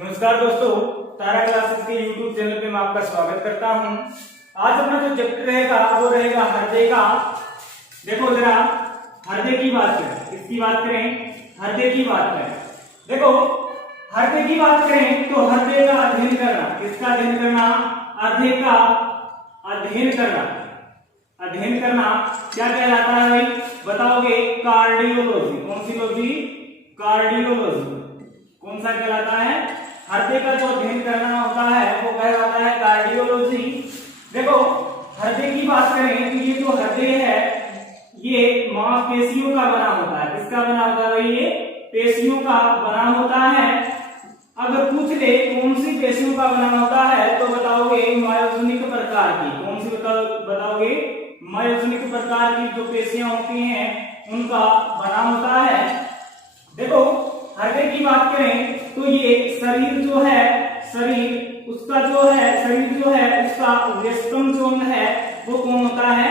नमस्कार दोस्तों, तारा क्लासेस के YouTube चैनल पे मैं आपका स्वागत करता हूं। आज अपना जो चैप्टर रहेगा वो रहेगा हृदय का। देखो जरा हृदय की बात करें, किसकी बात करें? हृदय की बात करें। देखो हृदय की बात करें तो हृदय का अध्ययन करना, किसका अध्ययन करना? हृदय का अध्ययन करना। अध्ययन करना क्या कहलाता है भाई? बताओगे? कार्डियोलॉजी। कौन सी लॉजी? कार्डियोलॉजी। कौन सा कहलाता है? हृदय का जो अध्ययन करना होता है वो कहलाता है कार्डियोलॉजी। देखो हृदय की बात करें तो ये जो हृदय है ये मांसपेशियों का बना होता है। किसका बना होता है भाई? ये पेशियों का बना होता है। अगर पूछ ले कौन सी पेशियों का बना होता है तो बताओगे मायोजेनिक प्रकार की। कौन सी बताओगे? मायोजेनिक प्रकार की जो पेशियां होती हैं उनका बना होता है। देखो हृदय की बात करें तो ये शरीर जो है, शरीर उसका जो है, शरीर जो है उसका व्यस्तम जो अंग है वो कौन होता है?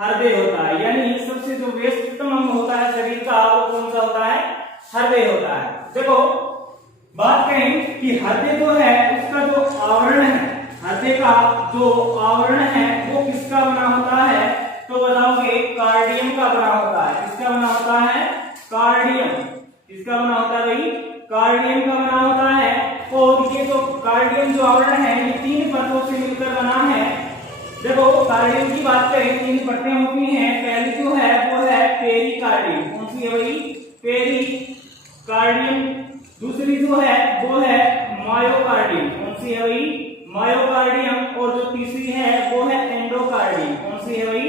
हृदय होता है। यानी सबसे जो व्यस्तम अंग होता है शरीर का वो कौन सा होता है? हृदय होता है। देखो बात करें कि हृदय जो है उसका जो आवरण है, हृदय का जो आवरण है वो किसका बना होता है? तो बताओगे कार्डियम का बना होता है। किसका बना होता है? कार्डियम। किसका बना होता है भाई? कार्डियम का बना होता है। और ये जो कार्डियम जो आवरण है ये तीन परतों से मिलकर बना है। देखो कार्डियम की बात करें तीन परतें होती हैं। पहली जो है वो है पेरिकार्डियम। कौन सी है भाई? पेरिकार्डियम। दूसरी जो है वो है मायोकार्डियम। कौन सी है भाई? मायोकार्डियम। और जो तीसरी है वो है एंडोकार्डियम। कौन सी है भाई?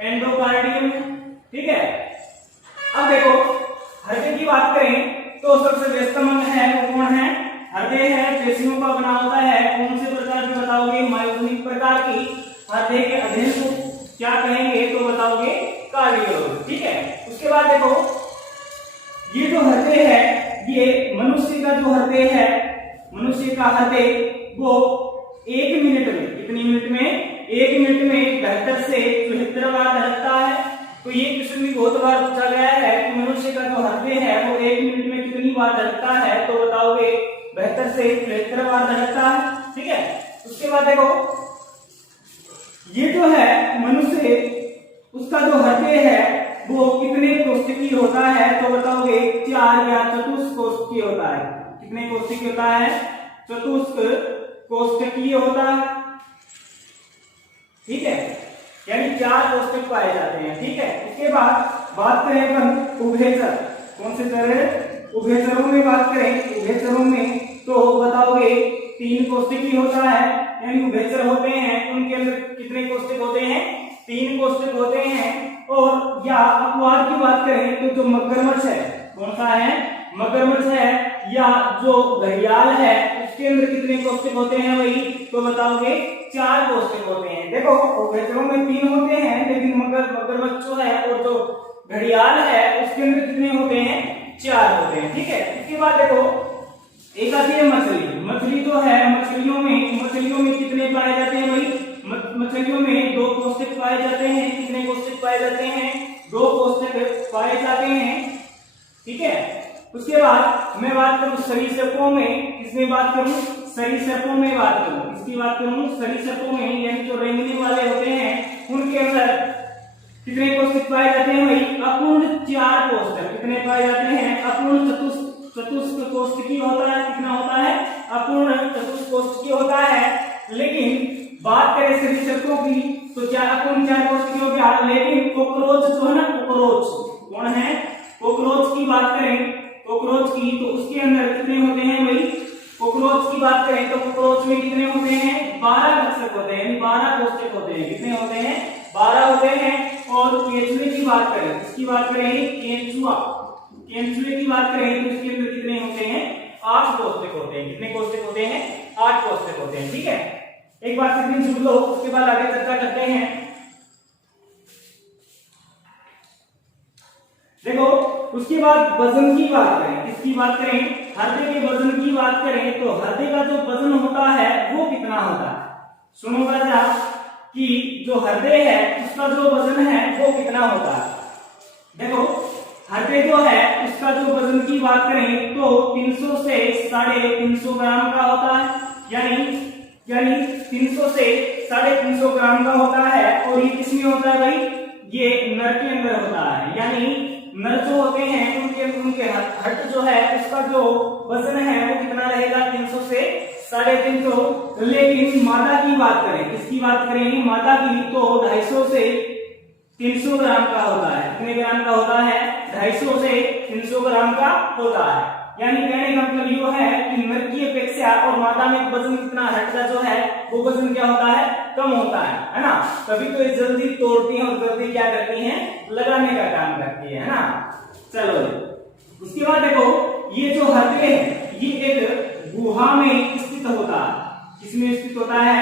एंडोकार्डियम। ठीक है। अब देखो हृदय की बात करें तो सबसे व्यस्तम अंग है वो कौन है? हृदय है। पेशियों का बना होता है। कौन से प्रकार की बताओगे? मायोजेनिक प्रकार की। हृदय के अध्ययन को क्या कहेंगे तो बताओगे कार्डियोलॉजी। ठीक है। उसके बाद देखो ये जो हृदय है ये मनुष्य का जो हृदय है, मनुष्य का हृदय वो 1 मिनट में, कितनी मिनट में? 1 मिनट में 72 से 74 बार धड़कता है। तो ये क्वेश्चन भी बहुत बार पूछा गया है कि मनुष्य का जो हृदय है वो 1 मिनट में कितनी बार धड़कता है? तो बताओगे 72 से 73 बार धड़कता है। ठीक है। उसके बाद देखो ये जो है मनुष्य उसका जो हृदय है वो कितने कोष्ठकीय होता है? तो बताओगे 4 या चतुष्कोष्ठकीय होता है। कितने कोष्ठकीय होता है? चतुष्कोष्ठकीय होता है। ठीक है। यानी 4 कोष्ठक पाए जाते हैं। ठीक है। उसके बाद बात करें अपन उभयचर। कौन से चर है? उभयचरों में बात करें, उभयचरों में तो बताओगे 3 कोष्ठकीय होता है। यानी उभयचर होते हैं उनके अंदर कितने कोष्ठक होते हैं? 3 कोष्ठक होते हैं। और या अपवाद की बात करें तो जो मगरमच्छ है, कौन सा है? मगरमच्छ है। या जो घड़ियाल है उसके अंदर कितने कोष्ठक होते हैं भाई? तो बताओगे 4 कोष्ठक होते हैं। देखो उभयचरों में 3 होते हैं लेकिन मगरमच्छ जो है और जो घड़ियाल है उसके अंदर कितने होते हैं? 4 होते हैं। ठीक है। इसके बाद देखो एक आती है मछली। मछली जो है मछलियों में कितने पाए जाते हैं भाई? मछलियों में 2 कोष्ठक पाए जाते हैं। कितने कोष्ठक पाए जाते हैं? 2 कोष्ठक पाए जाते हैं। ठीक है। उसके बाद मैं बात करूं सरीसृपों में, किसमें बात करूं? सरीसृपों में बात करूं। किसकी बात करूं? सरीसृपों में। यानी जो रेंगने वाले होते हैं उनके अंदर कितने कोष्ठक पाए जाते हैं भाई? अपूर्ण 4 कोष्ठक। कितने पाए जाते हैं? अपूर्ण चतुष्कोष्ठकीय होता है। कितना होता है? अपूर्ण चतुष्कोष्ठकीय होता है। लेकिन बात करें सरीसृपों की तो 4 अपूर्ण 4 कोष्ठकीय हो गया। लेकिन कॉकरोच जो है ना, कॉकरोच कौन है? कॉकरोच की बात करें, कॉकरोच की तो उसके अंदर कितने होते हैं भाई? कॉकरोच की बात करें तो कॉकरोच में कितने होते हैं? 12 कोष्ठक होते हैं। यानी 12 कोष्ठक होते हैं। कितने होते हैं? 12 होते हैं। और केंचुए की बात करें, किसकी बात करें? केंचुआ। केंचुए की बात करें तो इसके अंदर कितने होते हैं? 8 कोष्ठक होते हैं। कितने कोष्ठक होते हैं? 8 कोष्ठक होते हैं। ठीक है। एक बार से सुन लो, उसके बाद आगे चर्चा करते हैं। देखो उसके बाद वजन की बात करें, किसकी बात करें? हृदय के वजन की बात करें तो हृदय का जो वजन होता है वो कितना होता है? सुनो जरा कि जो हृदय है उसका जो वजन है वो कितना होता है? देखो हृदय जो है उसका जो वजन की बात करें तो 300 से 350 ग्राम का होता है, यानी 300 से 350 ग्राम का होता है। और ये किसमें होता है भाई, ये नर के अंदर होता है। यानी नर जो होते हैं उनके हर्ट जो है उसका जो वजन है वो कितना रहेगा, 300 से 350। लेकिन मादा की बात करें, किसकी बात करें, मादा की, तो 250 से 300 ग्राम का होता है। कितने ग्राम का होता है, 250 से 300 ग्राम का होता है। यानी कहने का मतलब ये है कि नर की अपेक्षा और मादा में वजन कितना, हर्ट का जो है वो वजन क्या होता है, कम होता है ना। तभी तो ये जल्दी तोड़ती हैं और जल्दी क्या करती हैं, लगाने का काम करती है ना। चलो उसके बाद देखो, ये जो हृदय है ये एक गुहा में स्थित होता है। किसमें स्थित होता है,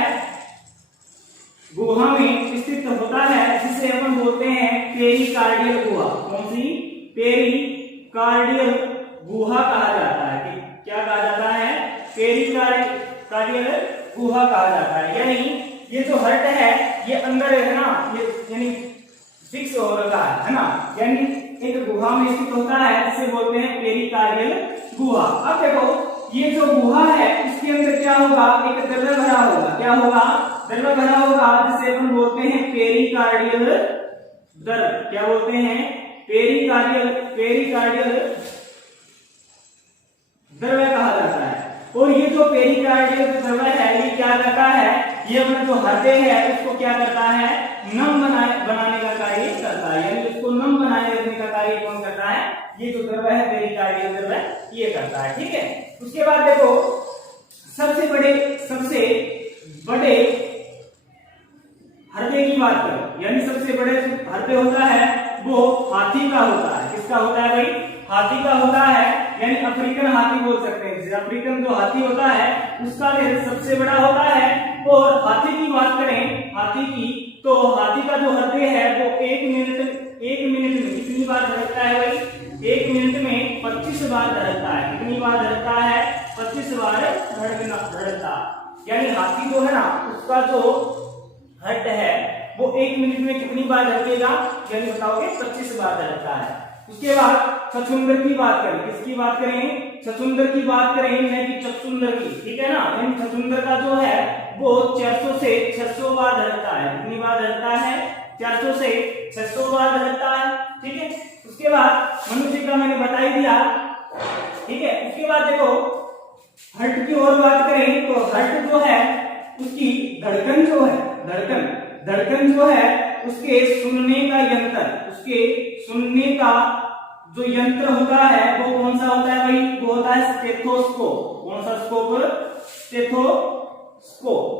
गुहा में स्थित होता है, जिसे अपन बोलते हैं पेरिकार्डियल गुहा। कौन सी, पेरिकार्डियल गुहा कहा जाता है। क्या कहा जाता है, पेरिकार्डियल गुहा कहा जाता है। यानी ये जो हर्ट है ये अंदर है ना, ये यानी फिक्स हो रखा है ना, यानी एक गुहा में स्थित होता है, जिसे बोलते हैं पेरिकार्डियल गुहा। अब देखो ये जो गुहा है इसके अंदर क्या होगा, एक द्रव्य भरा होगा। क्या होगा, द्रव्य भरा होगा, जिसे अपन बोलते हैं पेरिकार्डियल द्रव्य। क्या बोलते हैं, पेरिकार्डियल द्रव्य कहा जाता है। और ये जो पेरिकार्डियल द्रव्य है ये क्या करता है, ये अपना जो हृदय है उसको क्या करता है, नम बनाने का कार्य करता है। यानी उसको नम बनाए रखने का कार्य कौन करता है, ये जो द्रव्य है पेरिकार्डियल द्रव्य ये करता है। ठीक है, उसके बाद देखो सबसे बड़े हृदय की बात करें, यानी सबसे बड़े हृदय होता है वो हाथी का होता है। किसका होता है भाई, हाथी का होता है। यानी अफ्रीकन हाथी बोल सकते हैं, अफ्रीकन जो हाथी होता है उसका सबसे बड़ा होता है। और हाथी की बात करें, हाथी की, तो हाथी का जो हृदय है वो 1 मिनट में कितनी बार धड़कता है भाई, 1 मिनट में 25 बार धड़कता है। कितनी बार धड़कता है, 25 बार धड़कता। यानी हाथी जो है ना उसका जो हर्ट है वो 1 मिनट में कितनी बार धड़केगा, यानी बताओगे 25 बार धड़कता है। उसके बाद छछूंदर की बात करें, किसकी बात करें, छछूंदर की बात करें, यानी कि चकचुंदर की। ठीक है ना, यानी छछूंदर का जो है वो 400 से 600 बार धड़कता है। कितनी बार धड़कता है, 400 से 600 बार धड़कता है। ठीक है, उसके बाद मनुष्य का मैंने बता ही दिया। ठीक है, उसके बाद देखो हर्ट की और बात करें तो हर्ट जो है उसकी धड़कन जो है, धड़कन जो है उसके सुनने का जो यंत्र होता है वो कौन सा होता है भाई, वो होता है स्टेथोस्कोप। कौन सा स्कोप,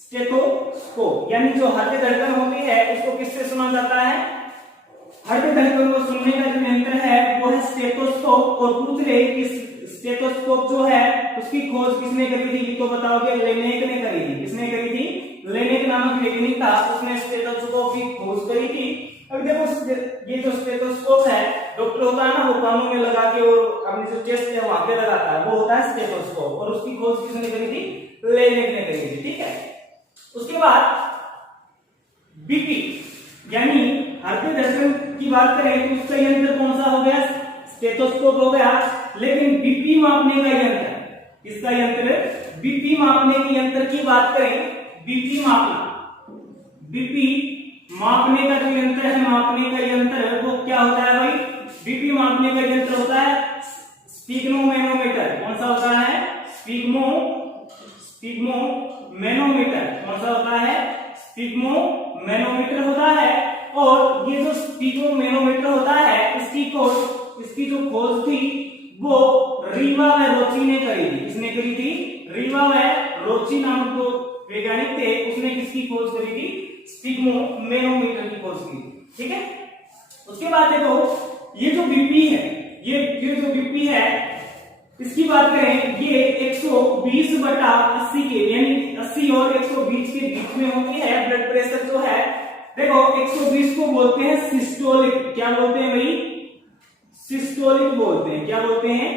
स्टेथोस्कोप। यानी जो हृदय धड़कन होती है उसको किससे सुना जाता है, हृदय धड़कन को सुनने का जो यंत्र है वो है स्टेथोस्कोप। और दूसरे स्टेथोस्कोप जो है उसकी खोज किसने करी थी, ये तो बताओगे, लेनेक ने करी थी। किसने करी थी, लेनेक नामक वैज्ञानिक था, उसने स्टेथोस्कोप की खोज करी थी। अब देखो ये जो स्टेथोस्कोप है, डॉक्टर होता है ना वो कानों में लगा के और अपनी जो चेस्ट है वहां पे लगाता है, वो होता है स्टेथोस्कोप। और उसकी खोज किसने करी थी, लेनेक ने करी थी। ठीक है, उसके बाद बीपी यानी हृदय धड़कन की बात करें तो उसका यंत्र कौन सा हो गया, स्टेथोस्कोप हो गया। लेकिन बीपी मापने का यंत्र, इसका यंत्र, बीपी मापने के यंत्र की बात करें, बीपी मापने का जो यंत्र है, मापने का यंत्र वो क्या होता है भाई, बीपी मापने का यंत्र होता है स्फिग्मोमैनोमीटर। कौन सा होता है, स्फिग्मोमैनोमीटर। कौन सा होता है, स्फिग्मोमैनोमीटर होता है। और ये जो स्फिग्मोमैनोमीटर होता है इसकी जो खोज थी वो रीवा व रोची ने करी थी। किसने करी थी, रीवा व रोची नामक जो वैज्ञानिक थे उसने किसकी खोज करी थी, स्फिग्मोमैनोमीटर की खोज की। ठीक है, उसके बाद देखो ये जो बीपी है, ये जो बीपी है इसकी बात करें, ये 120/80 के, यानी 80 और 120 के बीच में होती है। ब्लड प्रेशर जो है देखो 120 को बोलते हैं सिस्टोलिक। क्या बोलते हैं भाई, सिस्टोलिक बोलते हैं। क्या बोलते हैं,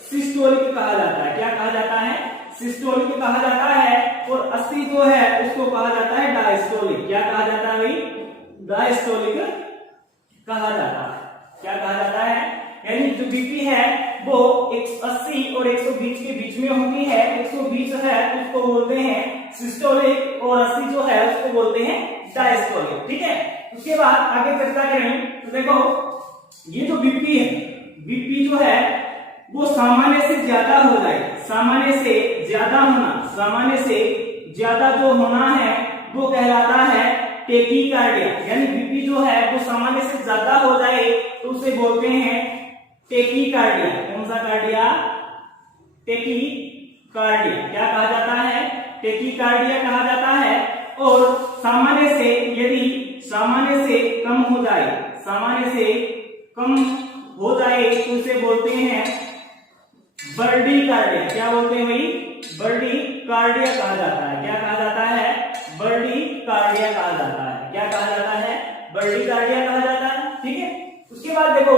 सिस्टोलिक कहा जाता है। क्या कहा जाता है, सिस्टोलिक कहा जाता है। और 80 जो है उसको कहा जाता है डायस्टोलिक। क्या कहा जाता है भाई, डायस्टोलिक कहा जाता है। क्या कहा जाता है? यानी जो बीपी है वो 180 और 120 के बीच में होती है। 120 है उसको बोलते हैं सिस्टोलिक और 80 जो है उसको बोलते हैं डायस्टोलिक। ठीक है, उसके बाद आगे चर्चा करें तो देखो ये जो बीपी है, बीपी जो है वो सामान्य से ज्यादा हो जाए, सामान्य से ज्यादा होना, सामान्य से ज्यादा जो होना है वो कहलाता है टेकीकार्डिया। यानी बीपी जो है वो सामान्य से ज्यादा हो जाए तो उसे बोलते हैं टेकीकार्डिया। कौन सा कार्डिया? टेकीकार्डिया। क्या कहा जाता है? टेकीकार्डिया कहा जाता है। और सामान्य से यदि सामान्य से कम हो जाए, सामान्य से कम हो जाए तो उसे बोलते हैं बर्डीकार्डिया। क्या बोलते हैं भाई? बर्डीकार्डिया कहा जाता है। क्या कहा जाता है? बर्डीकार्डिया कहा जाता है। क्या कहा जाता है? बर्डीकार्डिया कहा जाता है। ठीक है, उसके बाद देखो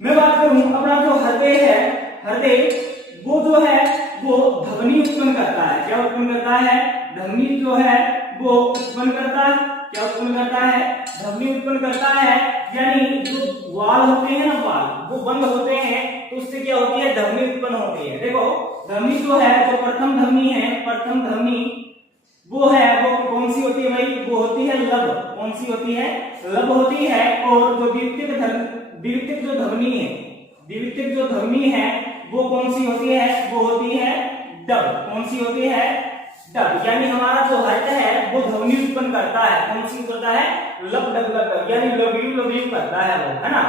मैं बात करूं अपना जो हृदय है, हृदय वो जो है वो ध्वनि उत्पन्न करता है। क्या उत्पन्न करता है? ध्वनि जो है वो उत्पन्न करता है। क्या उत्पन्न करता है? ध्वनि उत्पन्न करता है। यानी जो वाल होते हैं ना, वाल वो बंद होते हैं तो उससे क्या होती है? ध्वनि उत्पन्न होती है। देखो ध्वनि जो है, जो प्रथम ध्वनि है, प्रथम ध्वनि वो है वो कौन सी होती है भाई? वो होती है लब। कौन सी होती है? लब होती है। और जो द्वितीयक जो ध्वनि है, द्वितीयक जो ध्वनि है वो कौन सी होती है? वो होती है डब। कौन सी होती है? डब। यानी हमारा जो हार्ट है वो ध्वनि उत्पन्न करता है। कौन सी करता है? लब डब लब, यानी लव यू करता है वो, है ना।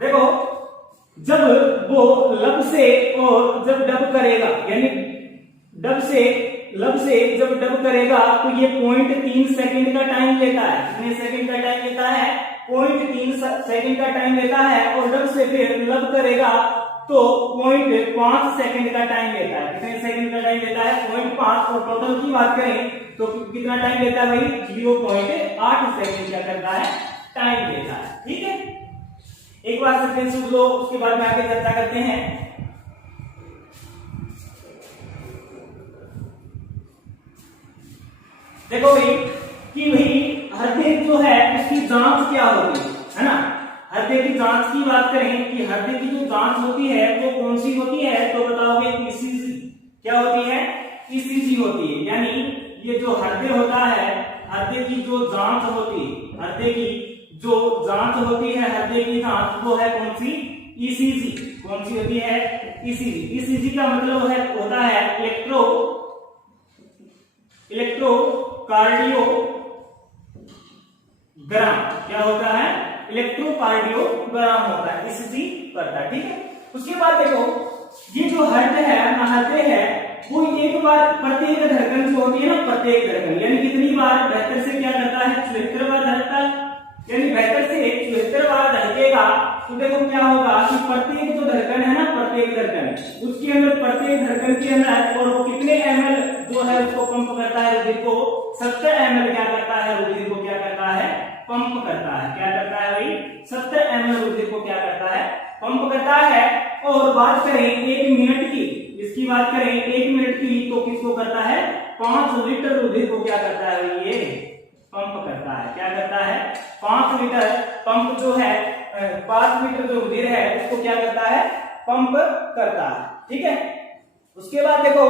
देखो जब वो लब से और जब डब करेगा, यानी डब से लब से जब डब करेगा तो ये 0.3 सेकंड का टाइम लेता है। कितने सेकंड का टाइम लेता है? 0.3 सेकंड का टाइम लेता है। और डब से फिर लब करेगा तो 0.5 सेकंड का टाइम लेता है। कितने सेकंड का टाइम लेता है? 0.5। और टोटल की बात करें तो कितना टाइम लेता है भाई? 0.8 सेकंड क्या करता है? टाइम लेता है। ठीक है, एक बार सेकंड सुन लो, उसके बाद में आगे चर्चा करते हैं। देखो भाई कि भाई हृदय जो है उसकी जांच क्या होती है ना। हृदय की जांच की बात करें कि हृदय की जो जांच होती है वो कौन सी होती है? तो बताओगे ईसीजी। क्या होती है? ईसीजी होती है। यानी ये जो हृदय होता है, हृदय की जो जांच होती है, हृदय की जो जांच होती है, हृदय की जांच वो है कौन सी? ईसीजी। कौन सी होती है? ईसीजी। ईसीजी का मतलब है होता है इलेक्ट्रोकार्डियोग्राम। क्या होता है? इलेक्ट्रोकार्डियोग्राम होता है, ईसीजी करता है। ठीक है, उसके बाद देखो ये जो हृदय है वो एक बार प्रत्येक धड़कन जो होती है ना, प्रत्येक धड़कन यानी कितनी बार? बेहतर से क्या करता है? 74 बार धड़कता है। यानी बेहतर से 74 बार धड़केगा तो देखो क्या होगा कि प्रत्येक जो धड़कन है ना, प्रत्येक धड़कन उसके अंदर, प्रत्येक धड़कन के अंदर और वो कितने ml जो है उसको पंप करता है रुधिर को? 70 ml क्या करता है? रुधिर को क्या करता है? पंप करता है। क्या करता है भाई? 70 ml रुधिर को क्या करता है? पंप करता है। और बात करें 1 मिनट की, इसकी बात करें 1 मिनट की तो किसको करता है? 5 लीटर रुधिर को क्या करता है? ये पंप करता है। क्या करता है? 5 लीटर पंप जो है, 5 लीटर जो रुधिर है उसको क्या करता है? पंप करता है। ठीक है, उसके बाद देखो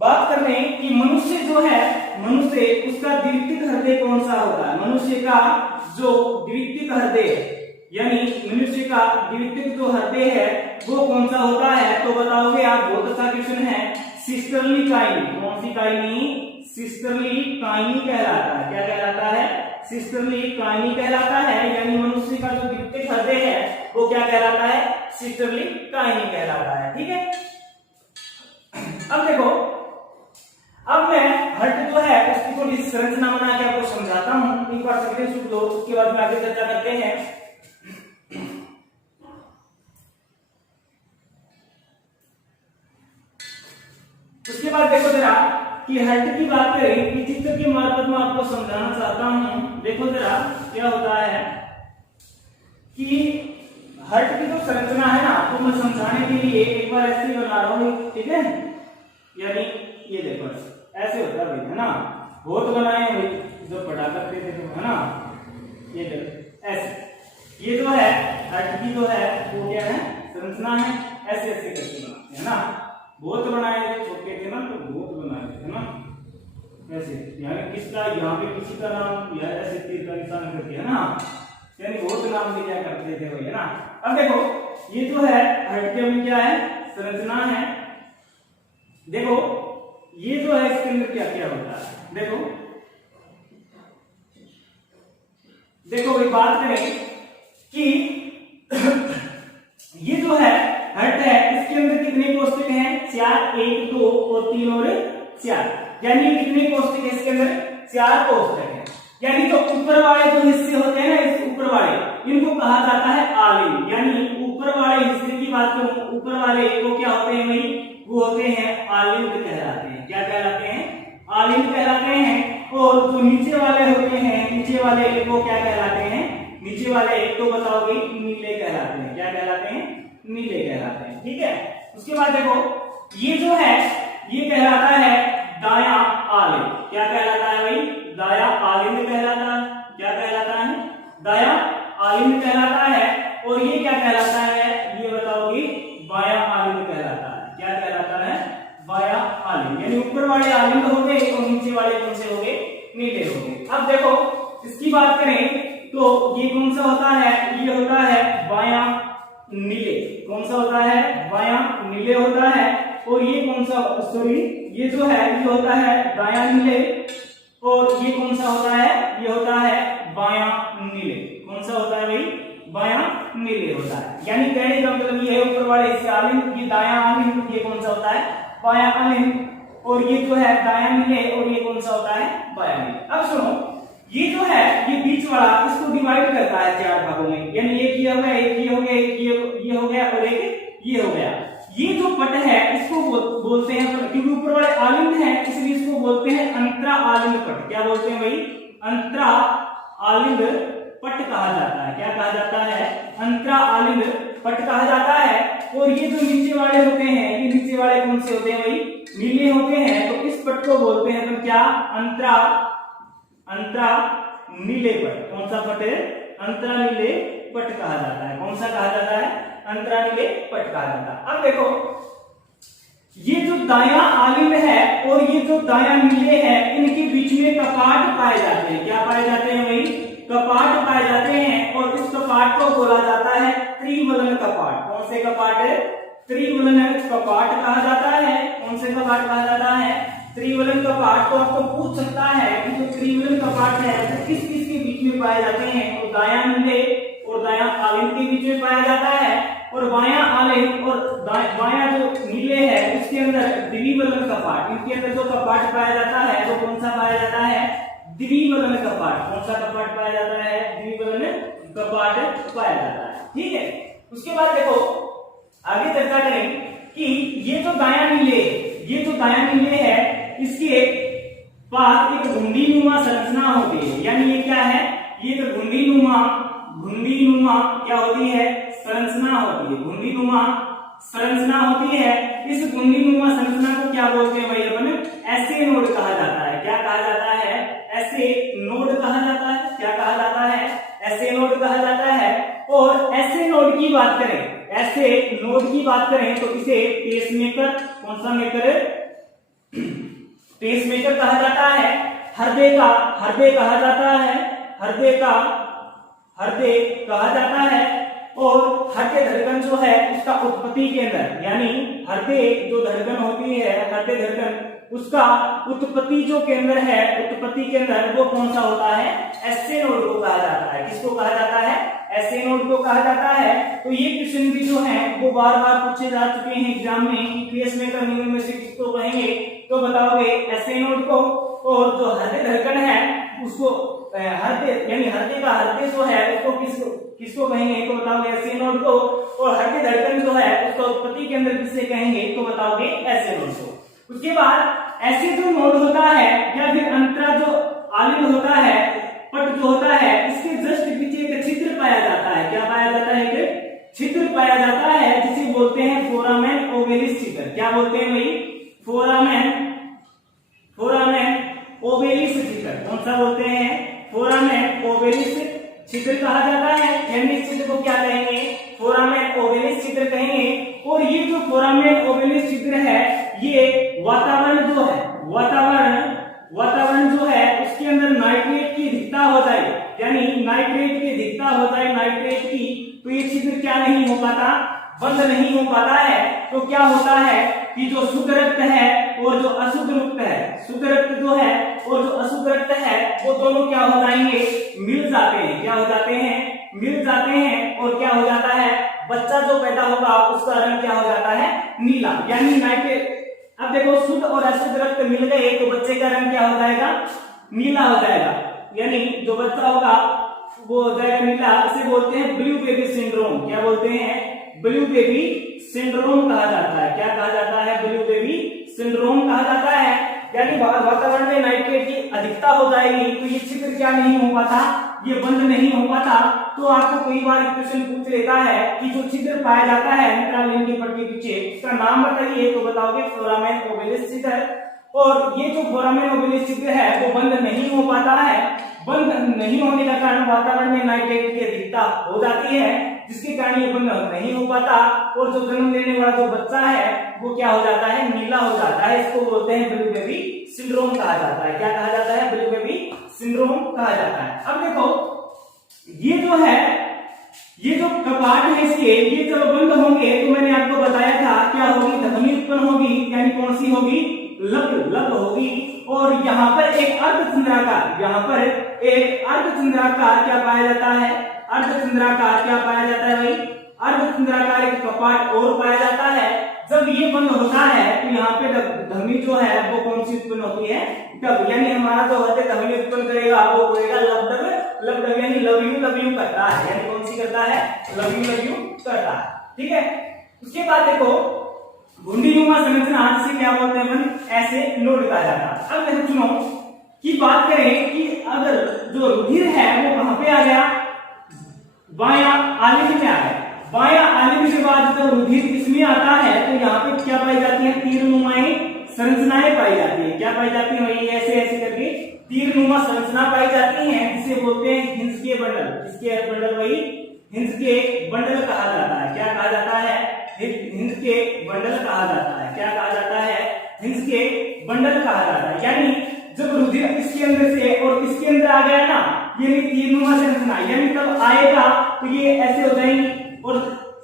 बात कर रहे हैं कि मनुष्य जो है, मनुष्य उसका द्वितीयक हृदय कौन सा होता है? मनुष्य का जो द्वितीयक हृदय है, यानी मनुष्य का द्वितीयक जो हृदय है वो कौन सा होता है? तो बताओगे आप, बहुत अच्छा क्वेश्चन है। सिस्टरली काइनी। कौन सी काइनी? सिस्टरली काइनी कहलाता है। क्या कहलाता है? सिस्टरली काइनी कहलाता है। यानी मनुष्य का जो द्वितीयक हृदय है वो क्या कहलाता है? सिस्टरली काइनी कहलाता है। ठीक है, अब देखो, अब मैं हार्ट जो है उसकी थोड़ी संरचना बना के आपको समझाता हूं। एक बार सेकंड सुन लो, उसके बाद में आगे चर्चा करते हैं। उसके बाद देखो जरा कि हार्ट की बात करें कि चित्र के मार्फत में आपको समझाना चाहता हूं। देखो जरा क्या होता है कि हार्ट की जो संरचना है ना, तो मैं समझाने के लिए एक बार ऐसे ही बना रहा हूं। ठीक है, यानी ये देखो ऐसे होता है भाई, है ना। बहुत बनाए भाई जो पढ़ा करते थे तो, है ना। ये देखो ऐसे, ये जो है हट की जो है वो क्या है, संरचना है। ऐसे ऐसे करके बनाते हैं ना, बहुत बनाए थे छोटे थे ना, तो बहुत बनाए थे ना ऐसे, यानी किसका यहाँ पे किसी का नाम या ऐसे तीर का निशान करके है ना, यानी बहुत नाम दिया करते थे वही है ना। अब देखो ये जो है हट में क्या है, संरचना है। देखो ये जो है इसके अंदर क्या क्या होता है, देखो देखो भाई बात करें कि ये जो है हट है, इसके अंदर कितने कोष्टक हैं, 4, 1, 2 और 3 और 4, यानी कितने कोष्टक है इसके अंदर, 4 कोष्टक है। यानी जो ऊपर वाले जो हिस्से होते हैं ना, इस ऊपर वाले, इनको कहा जाता है आलिंद। यानी ऊपर वाले हिस्से की बात करूं, ऊपर वाले वो क्या होते हैं भाई, वो होते हैं आलिंद कहलाते हैं। क्या कहलाते हैं, आलिंद कहलाते हैं। और जो नीचे वाले होते हैं, नीचे वाले वो क्या कहलाते हैं, नीचे वाले एक तो बताओगे नीले कहलाते हैं। क्या कहलाते हैं, नीले कहलाते हैं। ठीक है, उसके बाद देखो ये जो है ये कहलाता है दाया आलिंद। क्या कहलाता है भाई, दाया आलिंद कहलाता है। क्या कहलाता है, दाया आलिंद कहलाता है। और ये क्या कहलाता है, ये बताओगे बाया आलिंद कहलाता है। क्या कहलाता है, बाया आलिंद। यानी ऊपर वाले आलिंद हो गए और नीचे वाले कौन से हो गए, नीले हो गए। अब देखो इसकी बात करें तो ये कौन सा होता है, ये होता है बाया नीले। कौन सा होता है, बाया नीले होता है। और ये कौन सा, सॉरी ये जो है ये होता है दाया नीले। और ये कौन सा होता है, ये होता है बाया नीले। कौन सा होता है भाई, बाया नीले होता है। यानी कहने का मतलब ये है ऊपर वाले हिस्से आलिंद, ये दाया आलिंद, ये कौन सा होता है, बाया आलिंद। और ये जो है दाया नीले, और ये कौन सा होता है, बाया नीले। अब सुनो ये जो है ये बीच वाला इसको डिवाइड करता है 4 भागों में। यानी एक ये हो गया, एक ये हो गया, एक ये हो गया और एक ये हो गया। ये जो पट है इसको बोलते हैं, क्योंकि ऊपर वाले आलिंद है इसलिए इसको बोलते हैं अंतरा आलिंद पट। क्या बोलते हैं भाई, अंतरा आलिंद पट कहा जाता है। क्या कहा जाता है, अंतरा आलिंद पट कहा जाता है। और ये जो नीचे वाले होते हैं, ये नीचे वाले कौन से होते हैं भाई, नीले होते हैं। तो इस पट को बोलते हैं तो क्या, अंतरा नीले पट। कौन सा पट है, अंतरा नीले पट कहा जाता है। कौन सा कहा जाता है, अंतरा नीले पट कहा जाता है। अब देखो ये जो दाया आलिंद है और ये जो दाया नीले है, इनके बीच में कपाट पाए जाते हैं। क्या पाए जाते हैं भाई, कपाट पाए जाते हैं। और इस कपाट को बोला जाता है त्रिवलन कपाट। कौन से कपाट है, त्रिवलन कपाट कहा जाता है। कौन से कपाट कहा जाता है, त्रिवलन कपाट। तो आपको पूछ सकता है कि जो त्रिवलन कपाट है वो किस किस के बीच में पाए जाते हैं, तो दाया नीले और दाया आलिंद के बीच में पाया जाता है। और बाया आलिंद और बाया जो नीले है उसके अंदर द्विवलन कपाट, इनके अंदर जो कपाट पाया जाता है वो कौन सा पाया जाता है, द्विवलन कपाट। कौन सा कपाट पाया जाता है, द्विवलन कपाट पाया जाता है। ठीक है, उसके बाद देखो आगे चर्चा करें कि ये जो दाया नीले, ये जो दाया नीले है इसके पास एक घुंडीनुमा संरचना होती है। यानी ये क्या है, ये जो घुंडीनुमा क्या होती है, संरचना होती है। घुंडीनुमा संरचना होती है। इस घुंडीनुमा संरचना को क्या बोलते हैं भाई, अपन एसे नोड कहा जाता है। क्या कहा जाता है, एसे नोड कहा जाता है। क्या कहा जाता है, एसे नोड कहा जाता है। और एसे नोड की बात करें, ऐसे नोड की बात करें तो इसे पेसमेकर, कौन सा मेकर, पेसमेकर कहा जाता है। हृदय कहा जाता है, हृदय कहा जाता है। और हृदय धड़कन जो है उसका उत्पत्ति के अंदर, यानी हृदय जो धड़कन होती है, हृदय धड़कन उसका उत्पत्ति जो के अंदर है, उत्पत्ति के अंदर वो कौन सा होता है, एसे नोड को कहा जाता है। किसको कहा जाता है, एसे नोड को कहा जाता है। तो ये क्वेश्चन भी जो है वो बार बार पूछे जा चुके हैं एग्जाम में, पेसमेकर में से किसको कहेंगे, तो बताओगे एसे नोड को। और जो हृदय धड़कन है उसको हृदय, यानी हृदय का हृदय जो है उसको किसको कहेंगे, तो बताओगे एसे नोड को। और हृदय धड़कन जो है उसको उत्पत्ति के अंदर किससे कहेंगे, तो बताओगे एसे नोड को। उसके बाद ऐसे जो नोड होता है या फिर अंतरा जो आलिंद होता है, पट जो होता है, इसके जस्ट पीछे एक छिद्र पाया जाता है। क्या पाया जाता है, एक छिद्र पाया जाता है जिसे बोलते हैं फोरामेन ओवेलिस छिद्र। क्या बोलते हैं भाई, फोरामेन ओवेलिस छिद्र। कौन सा बोलते हैं, फोरामेन ओवेलिस छिद्र कहा जाता है। यानी ओबेलिस्क छिद्र है ये वातावरण जो है, वातावरण जो है उसके अंदर नाइट्रेट की अधिकता हो जाए, यानी नाइट्रेट की अधिकता हो जाए नाइट्रेट की, तो ये छिद्र क्या नहीं हो पाता, बंद नहीं हो पाता है। तो क्या होता है कि जो शुद्ध रक्त है और जो अशुद्ध रक्त है, शुद्ध रक्त जो है और जो अशुद्ध रक्त है वो दोनों क्या हो जाएंगे, मिल जाते हैं। क्या हो जाते हैं, मिल जाते हैं। और क्या हो जाता है, बच्चा जो पैदा होगा उसका रंग क्या हो जाता है, नीला, यानी नाइट्रेट। अब देखो शुद्ध और अशुद्ध रक्त मिल गए तो बच्चे का रंग क्या हो जाएगा, नीला हो जाएगा, यानी जो बच्चा होगा वो हो जाएगा नीला। इसे बोलते हैं ब्लू बेबी सिंड्रोम। क्या बोलते हैं, ब्लू बेबी सिंड्रोम कहा जाता है। क्या कहा जाता है, ब्लू बेबी सिंड्रोम कहा जाता है। यानी वातावरण में नाइट्रेट की अधिकता हो जाएगी तो ये छिद्र क्या नहीं हो पाता, ये बंद नहीं हो पाता। तो आपको कई बार क्वेश्चन पूछ लेता है कि जो छिद्र पाया जाता है मित्रालिन की पट्टी पीछे, इसका नाम बताइए, तो बताओगे फोरामेन ओबेलिस्क छिद्र। और ये जो फोरामेन ओबेलिस्क छिद्र है वो बंद नहीं हो पाता है। बंद नहीं होने का कारण वातावरण में नाइट्रेट की अधिकता हो जाती है, जिसके कारण ये बंद नहीं हो पाता। और जो जन्म लेने वाला जो बच्चा है वो क्या हो जाता है, नीला हो जाता है। इसको बोलते हैं ब्लू बेबी सिंड्रोम कहा जाता है। क्या कहा जाता है, ब्लू बेबी सिंड्रोम कहा जाता है। अब देखो ये जो है, ये जो कपाट है इसके, ये जब बंद होंगे तो मैंने आपको बताया था क्या होगी, धमनी उत्पन्न होगी, यानी कौन सी होगी, लब होगी। और यहाँ पर एक अर्धचंद्राकार, यहाँ पर एक अर्धचंद्राकार क्या पाया जाता है, अर्धचंद्राकार क्या पाया जाता है भाई, अर्धचंद्राकार एक कपाट और पाया जाता है। जब ये बंद होता है तो यहाँ पे धमनी जो है वो कौन सी उत्पन्न होती है, डब, यानी हमारा जो होते धमनी उत्पन्न करेगा वो होएगा लबडब, यानी लव यू करता है, यानी कौन सी करता है, लव यू करता है। ठीक है, उसके बाद देखो घुंडीनुमा संरचना, जिसे क्या बोलते हैं अपन, ऐसे नोड कहा जाता है। अब देखो सुनो की बात करें कि अगर जो रुधिर है वो कहां पे आ गया, बायां आलिंग में आ गया। बायां आलिंग के बाद जब रुधिर इसमें आता है तो यहाँ पे क्या पाई जाती है, तीरनुमाएं संरचनाएं पाई जाती है। क्या पाई जाती है वही, ऐसे ऐसे करके तीरनुमा संरचना पाई जाती है, जिसे बोलते हैं हिंस के बंडल। किसके बंडल, वही हिंस के बंडल कहा जाता है। क्या कहा जाता है, हिंस के बंडल कहा जाता है। क्या कहा जाता है, हिंस के बंडल कहा जाता है। यानी जब रुधिर इसके अंदर से और इसके अंदर आ गया ना, ये तीरनुमा संरचना, यानी तब आएगा तो ये ऐसे हो जाएंगी, और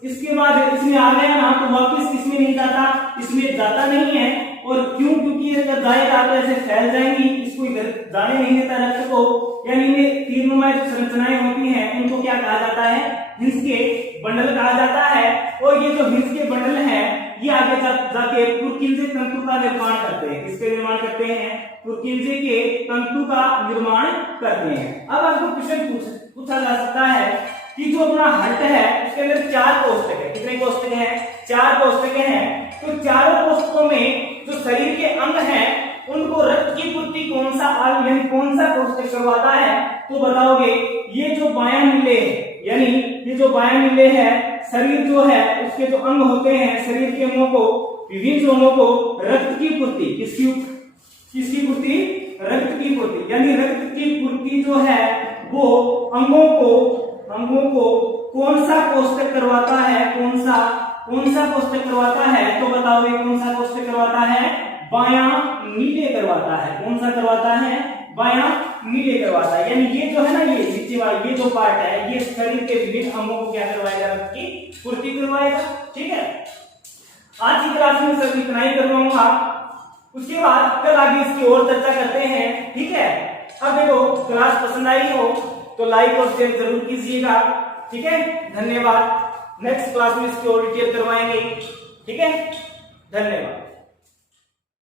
इसके बाद इसमें आ गया ना तो वापस इसमें नहीं जाता, इसमें जाता नहीं है। और क्यों, क्योंकि ये जब जाएगा तो ऐसे फैल जाएंगी, इसको इधर जाने नहीं देता रक्त को। यानी ये तीरनुमा जो संरचनाएं होती हैं उनको क्या कहा जाता है, हिंस के बंडल कहा जाता है। और ये जो हिंस के बंडल है ये आगे जाके पुरकिंजे तंतु का निर्माण करते हैं। किसके निर्माण करते हैं, पुरकिंजे के तंतु का निर्माण करते हैं। अब आपको क्वेश्चन पूछा जा सकता है कि जो अपना हर्ट है उसके अंदर 4 कोष्ठक है। कितने कोष्ठक हैं, 4 कोष्ठक हैं। तो चारों कोष्ठकों में जो शरीर के अंग हैं उनको रक्त की पूर्ति कौन सा अंग, यानी कौन सा कोष्ठक करवाता है, तो बताओगे ये जो बायां नीले है, यानी ये जो बायां नीले है, शरीर जो है उसके जो अंग होते हैं, शरीर के अंगों को, विभिन्न अंगों को रक्त की पूर्ति, किसकी पूर्ति, रक्त की पूर्ति, यानी रक्त की पूर्ति जो है वो अंगों को कौन सा कोष्ठक करवाता है, कौन सा कोष्ठक करवाता है, तो बताओगे कौन सा कोष्ठक करवाता है, बायां नीले करवाता है। कौन सा करवाता है, बायां नीले करवाता है। यानी ये जो है ना, ये नीचे वाला ये जो पार्ट है ये शरीर के विभिन्न अंगों को क्या करवाएगा, रक्त की पूर्ति करवाएगा। ठीक है, आज की क्लास में सर इतना ही करवाऊंगा, उसके बाद कल आगे इसकी और चर्चा करते हैं। ठीक है, अब देखो क्लास पसंद आई हो तो लाइक और शेयर जरूर कीजिएगा। ठीक है, धन्यवाद। नेक्स्ट क्लास में इसकी और डिटेल करवाएंगे। ठीक है, धन्यवाद।